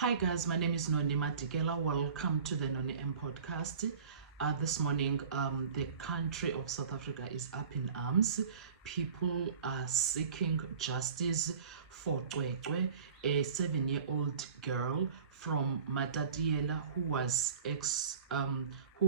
Hi guys, my name is Noni Matikela. Welcome to the Noni M podcast. This morning, the country of South Africa is up in arms. People are seeking justice for Cwecwe, a 7-year-old girl from Matatiele who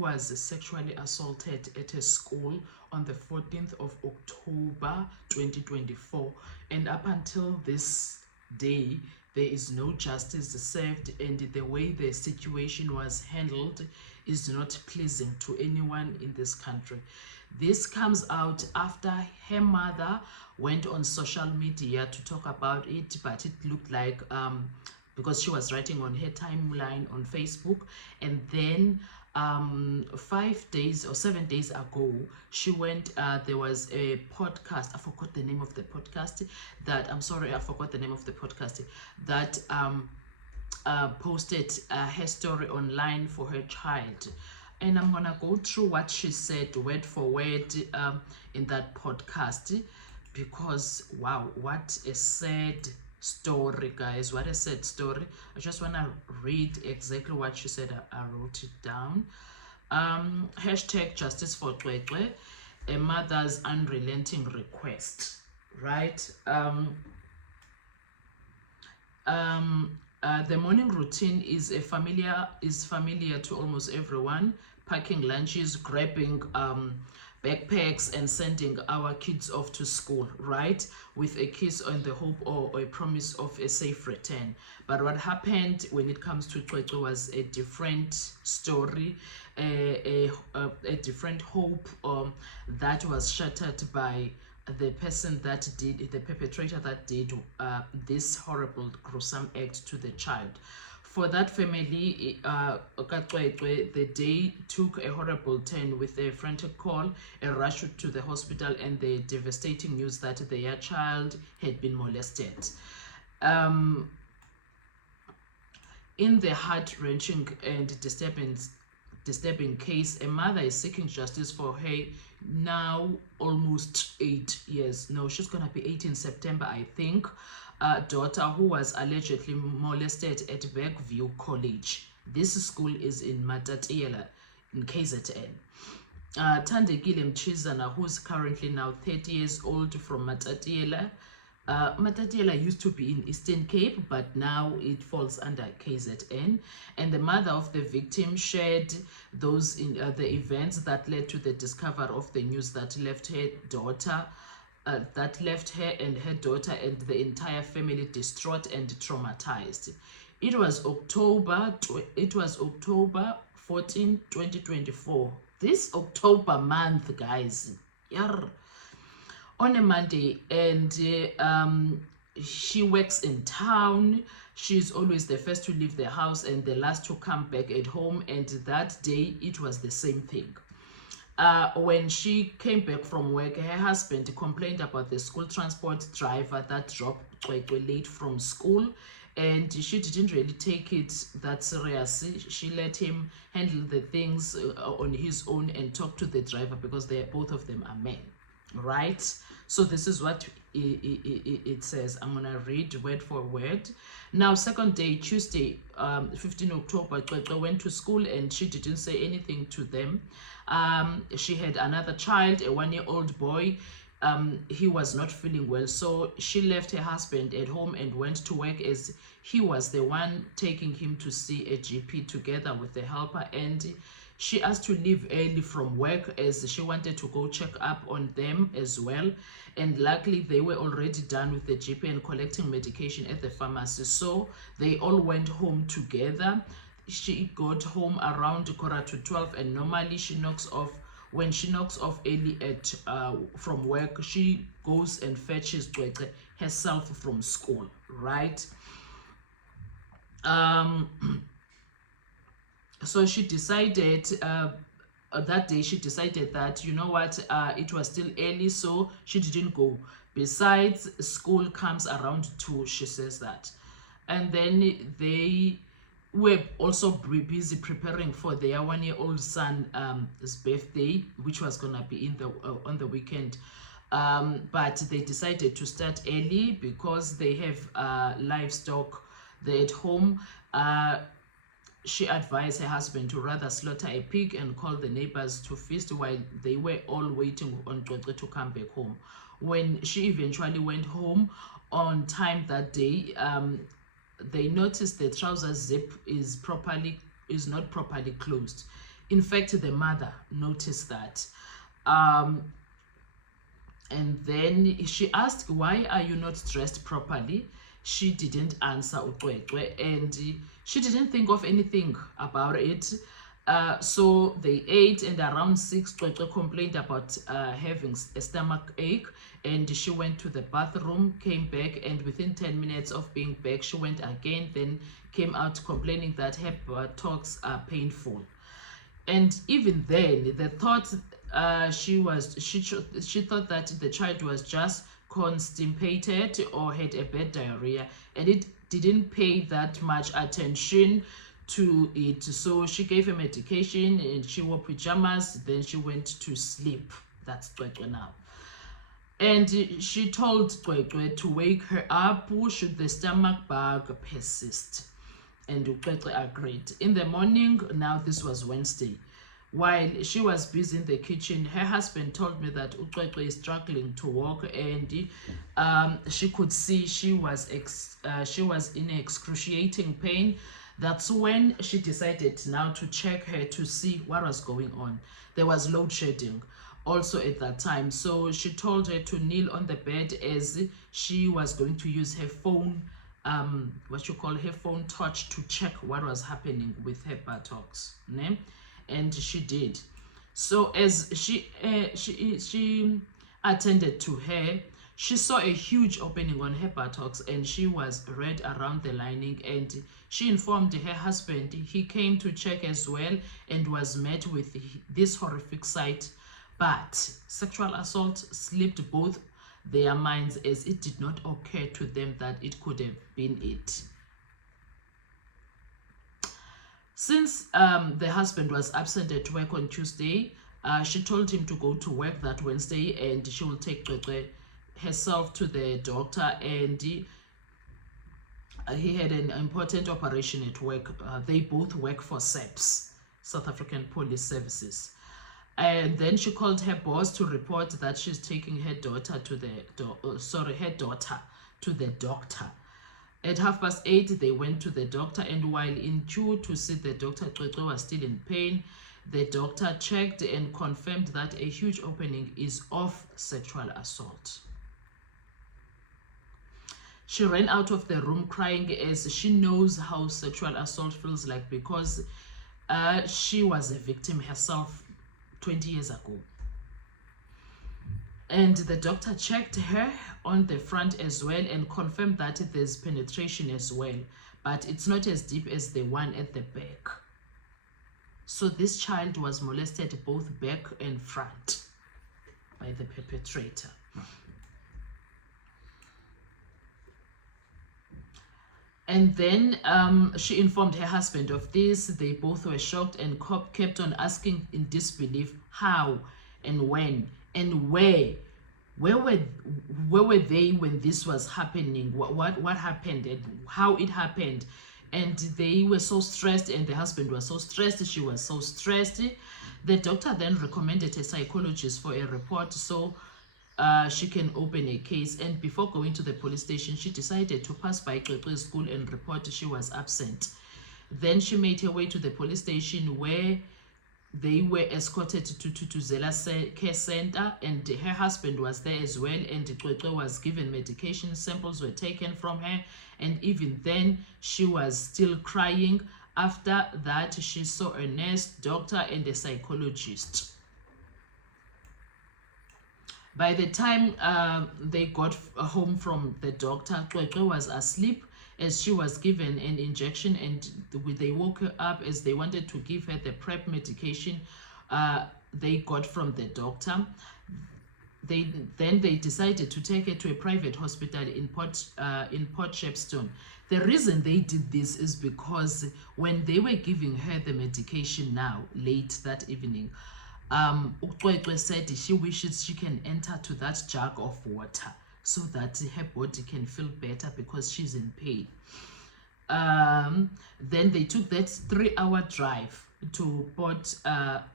was sexually assaulted at a school on the 14th of October 2024, and up until this day there is no justice served, and the way the situation was handled is not pleasing to anyone in this country. This comes out after her mother went on social media to talk about it, but it looked like because she was writing on her timeline on Facebook, and then 5 days or 7 days ago she went, there was a podcast, I forgot the name of the podcast, that posted her story online for her child, and I'm gonna go through what she said word for word in that podcast, because wow, what a sad story, guys. What a sad story. I just want to read exactly what she said. I wrote it down. Hashtag justice for Cwecwe, a mother's unrelenting request, right? The morning routine is familiar to almost everyone. Packing lunches, grabbing backpacks, and sending our kids off to school, right, with a kiss on the hope or a promise of a safe return. But what happened when it comes to Cwecwe was a different story, a different hope that was shattered by the perpetrator that did this horrible, gruesome act to the child. For that family, the day took a horrible turn with a frantic call, a rush to the hospital, and the devastating news that their child had been molested. In the heart-wrenching and disturbing case, a mother is seeking justice for her now almost 8 years. No, she's gonna be 8 in September, I think. Daughter who was allegedly molested at Bergview College. This school is in Matatiele in KZN. Thandekile Mchizana, who's currently now 30 years old, from Matatiele. Matatiele used to be in Eastern Cape, but now it falls under KZN. And the mother of the victim shared those in the events that led to the discovery of the news that left her and her daughter and the entire family distraught and traumatized. It was October 14, 2024. This October month, guys. On a Monday, and she works in town. She's always the first to leave the house and the last to come back at home, and that day it was the same thing. When she came back from work, her husband complained about the school transport driver that dropped Cwecwe late from school, and she didn't really take it that seriously. She let him handle the things on his own and talk to the driver, because both of them are men, right? So this is what it says. I'm gonna read word for word. Now, second day, Tuesday, 15 October, Cwecwe went to school and she didn't say anything to them. She had another child, a 1-year-old boy. He was not feeling well, so she left her husband at home and went to work, as he was the one taking him to see a GP together with the helper, and she asked to leave early from work as she wanted to go check up on them as well. And luckily they were already done with the GP and collecting medication at the pharmacy, so they all went home together. She got home around 11:45, and normally when she knocks off early from work, she goes and fetches Cwecwe herself from school, right? So she decided that day, she decided that, you know what, it was still early, so she didn't go. Besides, school comes around 2, she says that. And then they were also busy preparing for their 1-year-old son's birthday, which was gonna be on the weekend. But they decided to start early because they have livestock They're at home. She advised her husband to rather slaughter a pig and call the neighbors to feast while they were all waiting on Cwecwe to come back home. When she eventually went home on time that day, they noticed the trouser zip is not properly closed. In fact, the mother noticed that. And then she asked, why are you not dressed properly? She didn't answer uCwecwe, and she didn't think of anything about it. So they ate, and around 6, Cwecwe complained about having a stomach ache, and she went to the bathroom, came back, and within 10 minutes of being back, she went again, then came out complaining that her buttocks are painful. And even then, the thought she thought that the child was just constipated or had a bad diarrhea, and it didn't pay that much attention to it. So she gave her medication and she wore pajamas, then she went to sleep. That's Cwecwe now. And she told Cwecwe to wake her up should the stomach bug persist. And Cwecwe agreed. In the morning, now this was Wednesday, while she was busy in the kitchen, her husband told me that Cwecwe is struggling to walk, and she could see she was in excruciating pain. That's when she decided now to check her to see what was going on. There was load shedding also at that time, so she told her to kneel on the bed as she was going to use her phone, her phone touch, to check what was happening with her buttocks. And she did. So as she attended to her, she saw a huge opening on her buttocks, and she was red around the lining, and she informed her husband. He came to check as well and was met with this horrific sight. But sexual assault slipped both their minds, as it did not occur to them that it could have been it. Since the husband was absent at work on Tuesday, she told him to go to work that Wednesday, and she will take Cwecwe herself to the doctor, and he had an important operation at work. They both work for SAPS, South African Police Services. And then she called her boss to report that she's taking her daughter to the doctor. At 8:30, they went to the doctor, and while in queue to see the doctor, Cwecwe was still in pain. The doctor checked and confirmed that a huge opening is of sexual assault. She ran out of the room crying, as she knows how sexual assault feels like, because she was a victim herself 20 years ago. And the doctor checked her on the front as well and confirmed that there's penetration as well, but it's not as deep as the one at the back. So this child was molested both back and front by the perpetrator. And then she informed her husband of this. They both were shocked and kept on asking in disbelief how and when and where were they when this was happening, what happened and how it happened. And they were so stressed, and the husband was so stressed, she was so stressed. The doctor then recommended a psychologist for a report so she can open a case. And before going to the police station, she decided to pass by Cwecwe's school and report she was absent. Then she made her way to the police station, where they were escorted to Zela Care Center, and her husband was there as well, and Cwecwe was given medication. Samples were taken from her, and even then she was still crying. After that, she saw a nurse, doctor, and a psychologist. By the time they got home from the doctor, Cwecwe was asleep, as she was given an injection, and they woke her up as they wanted to give her the PrEP medication they got from the doctor. They decided to take her to a private hospital in Port Shepstone. The reason they did this is because when they were giving her the medication now, late that evening, uCwecwe said she wishes she can enter to that jug of water so that her body can feel better because she's in pain. Then they took that 3-hour drive to Port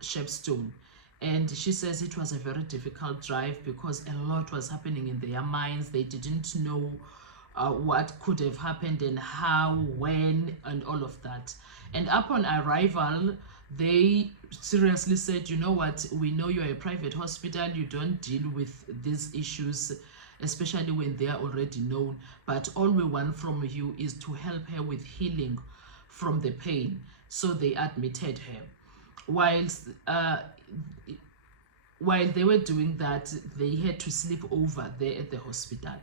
Shepstone. And she says it was a very difficult drive because a lot was happening in their minds. They didn't know what could have happened and how, when, and all of that. And upon arrival, they seriously said, you know what, we know you're a private hospital, you don't deal with these issues, especially when they are already known, but all we want from you is to help her with healing from the pain. So they admitted her. While they were doing that, they had to sleep over there at the hospital.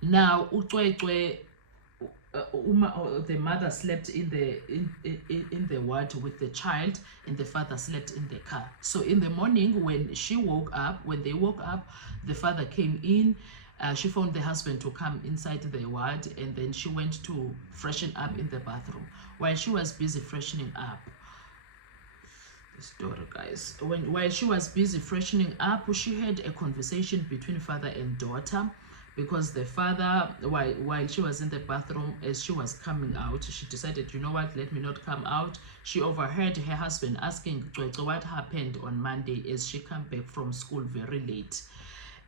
Now the mother slept in the ward with the child, and the father slept in the car. So in the morning, when they woke up, the father came in. She phoned the husband to come inside the ward, and then she went to freshen up in the bathroom. While she was busy freshening up, this daughter, guys, while she was busy freshening up, she had a conversation between father and daughter, because the father, while she was in the bathroom, as she was coming out, she decided, you know what, let me not come out. She overheard her husband asking Cwecwe what happened on Monday as she came back from school very late.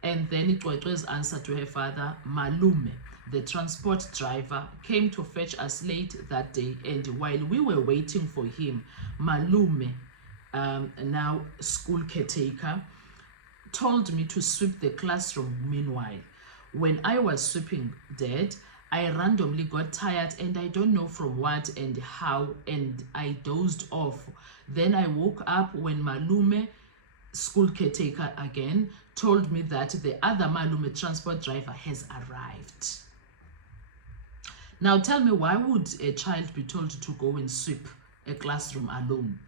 And then Cwecwe's answer to her father, Malume, the transport driver, came to fetch us late that day, and while we were waiting for him, Malume, now school caretaker, told me to sweep the classroom. Meanwhile, when I was sweeping, Dad, I randomly got tired, and I don't know from what and how, and I dozed off. Then I woke up when Malume, school caretaker again, told me that the other Malume transport driver has arrived. Now tell me, why would a child be told to go and sweep a classroom alone?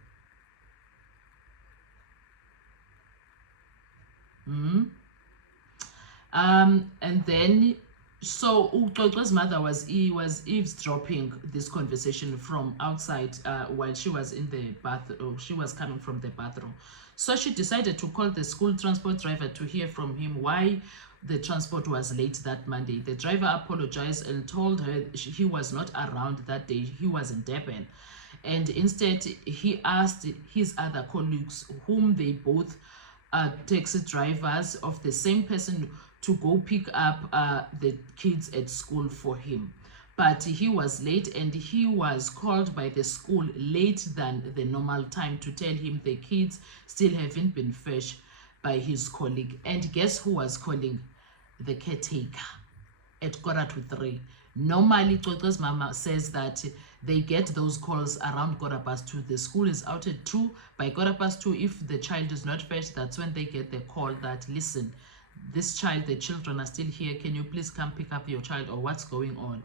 And then, so Uxoxo's mother was eavesdropping this conversation from outside while she was in the bathroom. She was coming from the bathroom. So she decided to call the school transport driver to hear from him why the transport was late that Monday. The driver apologized and told her he was not around that day. He was in Durban. And instead, he asked his other colleagues, whom they both taxi drivers of the same person, to go pick up the kids at school for him. But he was late, and he was called by the school late than the normal time to tell him the kids still haven't been fetched by his colleague. And guess who was calling? The caretaker at 2:45. Normally, Cwecwe's mama says that they get those calls around 2:15. The school is out at 2. By 2:15, if the child is not fetched, that's when they get the call that, listen, the children are still here. Can you please come pick up your child, or what's going on?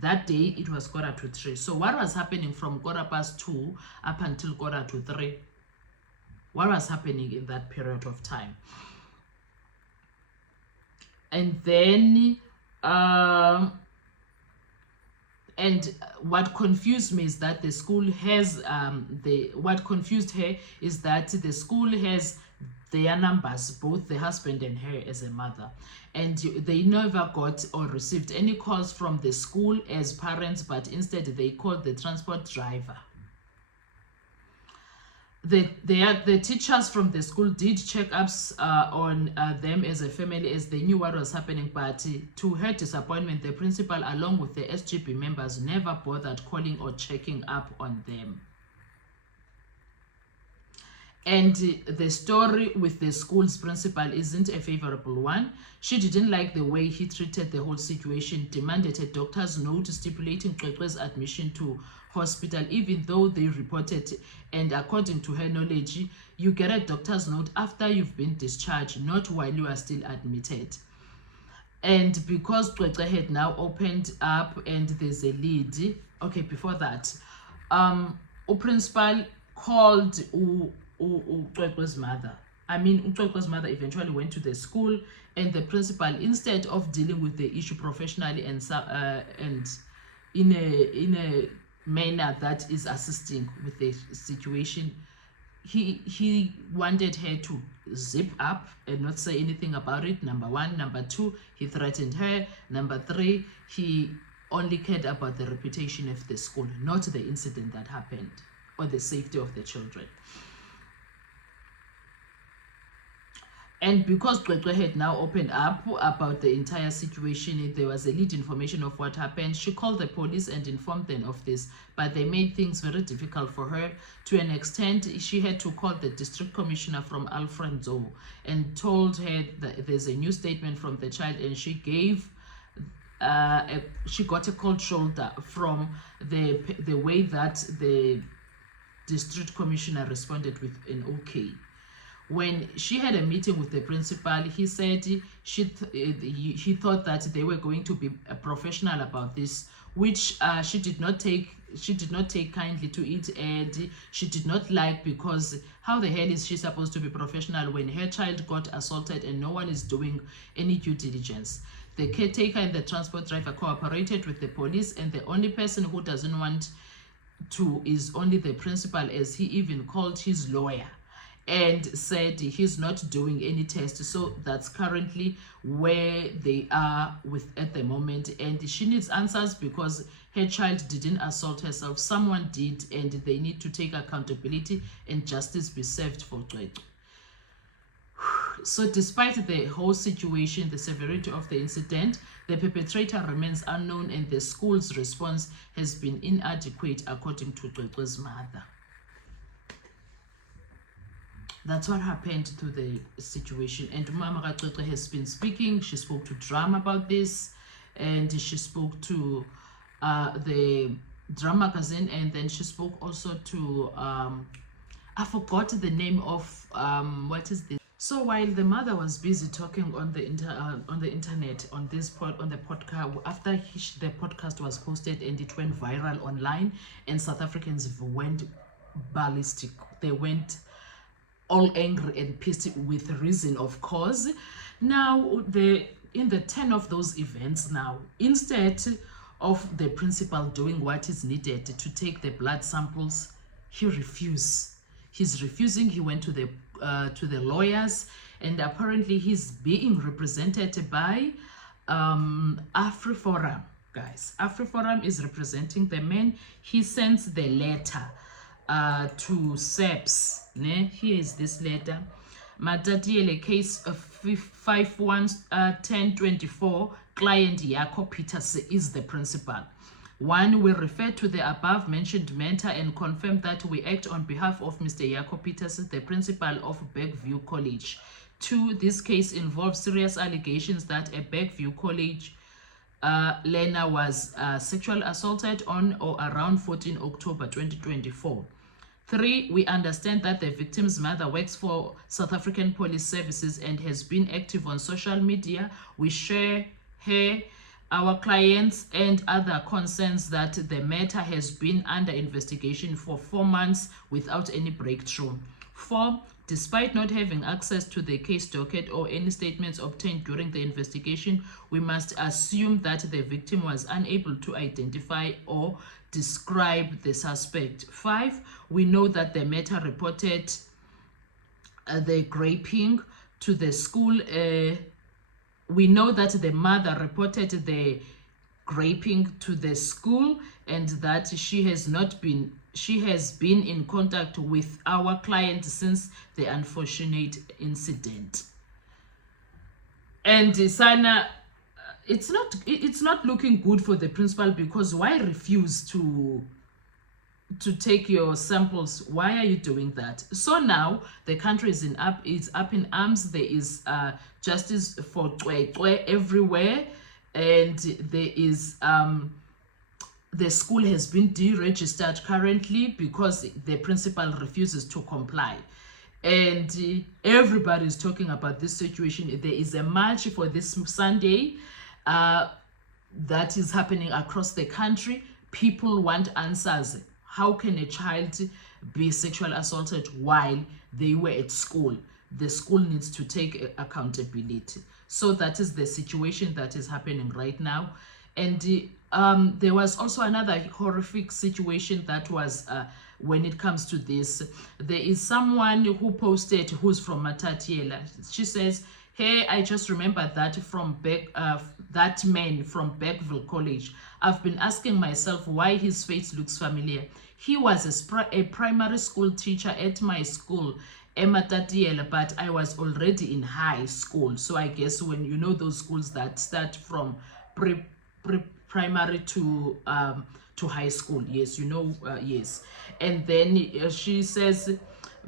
That day, it was 2:45. So what was happening from 2:15 up until 2:45? What was happening in that period of time? And then, and what confused me is that the school has, what confused her is that the school has their numbers, both the husband and her as a mother, and they never got or received any calls from the school as parents, but instead they called the transport driver. The teachers from the school did checkups on them as a family, as they knew what was happening, but to her disappointment, the principal along with the SGB members never bothered calling or checking up on them. And the story with the school's principal isn't a favorable one. She didn't like the way he treated the whole situation, demanded a doctor's note stipulating Cwecwe's admission to hospital, even though they reported, and according to her knowledge, you get a doctor's note after you've been discharged, not while you are still admitted. And because Cwecwe had now opened up and there's a lead, okay, before that, a principal called Cwecwe's mother. Cwecwe's mother eventually went to the school, and the principal, instead of dealing with the issue professionally and in a manner that is assisting with the situation, he wanted her to zip up and not say anything about it. Number one. Number two, he threatened her. Number three, he only cared about the reputation of the school, not the incident that happened or the safety of the children. And because Kwekwe had now opened up about the entire situation, there was a lead information of what happened. She called the police and informed them of this, but they made things very difficult for her. To an extent, she had to call the district commissioner from Alfredo and told her that there's a new statement from the child, and she gave she got a cold shoulder from the way that the district commissioner responded with an okay. When she had a meeting with the principal, he said he thought that they were going to be professional about this, which she did not take kindly to it, and she did not like, because how the hell is she supposed to be professional when her child got assaulted and no one is doing any due diligence? The caretaker and the transport driver cooperated with the police, and the only person who doesn't want to is only the principal, as he even called his lawyer and said he's not doing any test. So that's currently where they are with at the moment, and she needs answers because her child didn't assault herself, someone did, and they need to take accountability and justice be served for Kwekwe. So despite the whole situation, the severity of the incident, the perpetrator remains unknown, and the school's response has been inadequate, according to Kwekwe's mother. That's what happened to the situation. And Mama Kwekwe has been speaking. She spoke to Drum about this, and she spoke to the Drum magazine, and then she spoke also to I forgot the name of what is this. So while the mother was busy talking on the internet on the podcast, after the podcast was posted and it went viral online, and South Africans went ballistic, they went all angry and pissed with reason, of course. Now in the 10 of those events, now instead of the principal doing what is needed to take the blood samples, he refused. He's refusing. He went to the lawyers, and apparently he's being represented by AfriForum, guys. AfriForum is representing the man. He sends the letter to SEPS. Here is this letter. Matatiele case of 511024, client Yako Peters is the principal. 1, we refer to the above mentioned matter and confirm that we act on behalf of Mr. Yako Peters, the principal of Bergview College. 2, this case involves serious allegations that a Bergview College learner was sexually assaulted on or around 14 October 2024. 3, we understand that the victim's mother works for South African Police Services and has been active on social media. We share our clients and other concerns that the matter has been under investigation for 4 months without any breakthrough. 4, despite not having access to the case docket or any statements obtained during the investigation, we must assume that the victim was unable to identify or describe the suspect. 5, we know that the matter reported the raping to the school. We know that the mother reported the raping to the school, and that she has been in contact with our client since the unfortunate incident. And Sana, it's not looking good for the principal, because why refuse to take your samples? Why are you doing that? So now the country is up in arms. There is justice for Kwekwe everywhere, and there is the school has been deregistered currently because the principal refuses to comply. And everybody is talking about this situation. There is a march for this Sunday that is happening across the country. People want answers. How can a child be sexually assaulted while they were at school? The school needs to take accountability. So that is the situation that is happening right now. And there was also another horrific situation that was when it comes to this. There is someone who posted, who's from Matatiele. She says, hey, I just remembered that from that man from Bergville College. I've been asking myself why his face looks familiar. He was a primary school teacher at my school, Emma Tatiele, but I was already in high school. So I guess when you know those schools that start from primary to high school, yes, you know, yes. And then she says,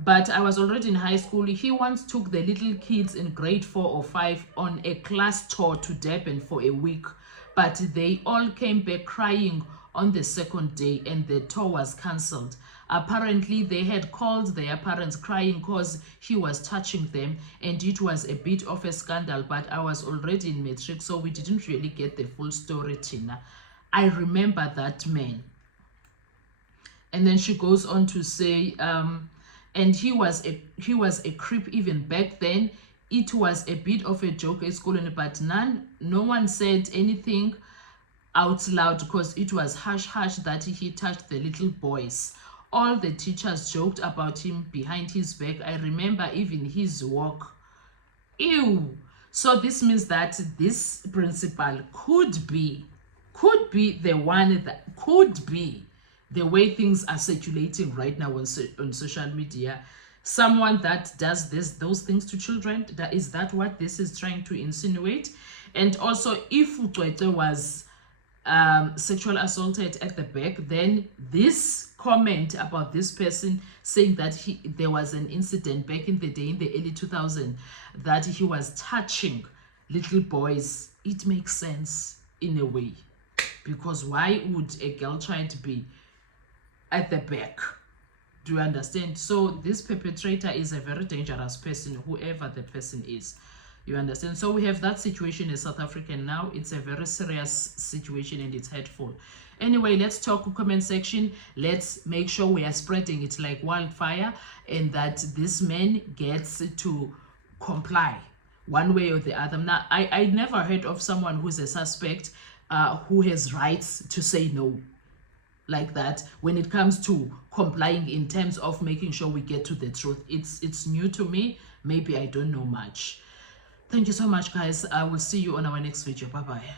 but I was already in high school. He once took the little kids in grade 4 or 5 on a class tour to Durban for a week, but they all came back crying on the second day and the tour was cancelled. Apparently they had called their parents crying because he was touching them, and it was a bit of a scandal, but I was already in matric, so we didn't really get the full story, Tina. I remember that man. And then she goes on to say, and he was a creep even back then. It was a bit of a joke at school, but no one said anything out loud because it was hush hush that he touched the little boys. All the teachers joked about him behind his back. I remember even his walk. Ew. So this means that this principal could be the one that could be, the way things are circulating right now on social media, someone that does those things to children. Is that what this is trying to insinuate? And also, if Ucwete was sexual assaulted at the back, then this comment about this person saying that there was an incident back in the day in the early 2000s that he was touching little boys, it makes sense in a way, because why would a girl child be at the back? Do you understand? So this perpetrator is a very dangerous person, whoever the person is. You understand? So we have that situation in South Africa now. It's a very serious situation and it's hurtful. Anyway, let's talk comment section. Let's make sure we are spreading it like wildfire and that this man gets to comply one way or the other. Now, I never heard of someone who's a suspect who has rights to say no like that when it comes to complying in terms of making sure we get to the truth. It's new to me. Maybe I don't know much. Thank you so much, guys. I will see you on our next video. Bye bye.